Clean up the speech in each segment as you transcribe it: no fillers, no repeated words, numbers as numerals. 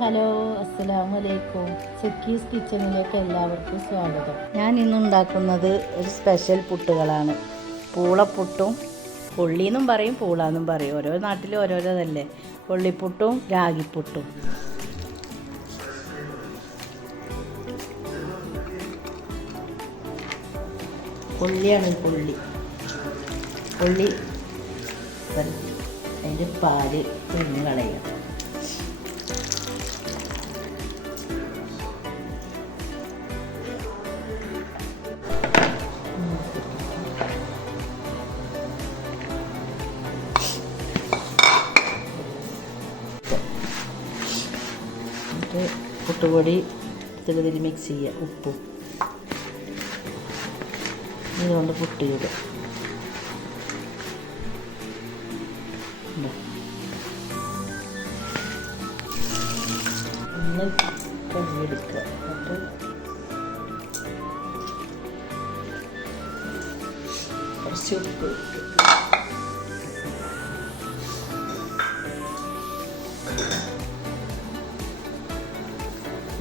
Hello, അസ്സലാമു അലൈക്കും. സെക്കീസ് കിച്ചണിലേക്ക് എല്ലാവർക്കും സ്വാഗതം. ഞാൻ ഇന്ന് ഉണ്ടാക്കുന്നത് ഒരു സ്പെഷ്യൽ പുട്ടുകളാണ്. പൂളപ്പുട്ടും, കൊള്ളിയെന്നും പറയും പൂളാന്നും പറയും, ഓരോ നാട്ടിലും ഓരോരോതല്ലേ. കൊള്ളിപ്പുട്ടും രാഗിപ്പുട്ടും. കൊള്ളിയാണ് കൊള്ളി അതിൻ്റെ പാല് പിഴിഞ്ഞ് കളയുക. പുട്ടുപൊടി ഇതിൽ മിക്സ് ചെയ്യുക, ഉപ്പും ഇതുകൊണ്ട് പുട്ട് ചൂടുക. ഒന്ന് കഴുകിയെടുക്കുക. എന്നിട്ട് കുറച്ച് ഉപ്പ്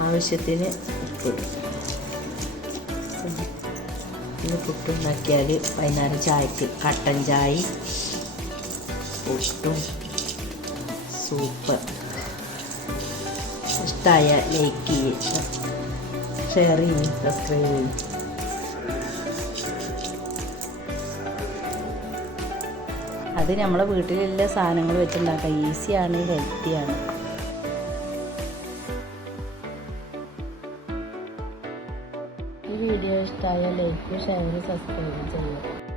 ആവശ്യത്തിന് ഉപ്പിടും. ഇത് പുട്ടുണ്ടാക്കിയാൽ വൈകുന്നേരം ചായക്ക് കട്ടൻ ചായ, പുട്ടും സൂപ്പ്. ഇഷ്ടമായ ലൈക്ക് ചെയ്യുക, ഷെയർ ചെയ്യും, സബ്സ്ക്രൈബ് ചെയ്യും. അത് നമ്മളെ വീട്ടിലുള്ള സാധനങ്ങൾ വെച്ചുണ്ടാക്കാം. ഈസിയാണ്, ഹെൽത്തിയാണ്. ഈ വീഡിയോ ഇഷ്ടമായ ലൈക്ക്, ഷെയർ, സബ്സ്ക്രൈബ് ചെയ്യുക.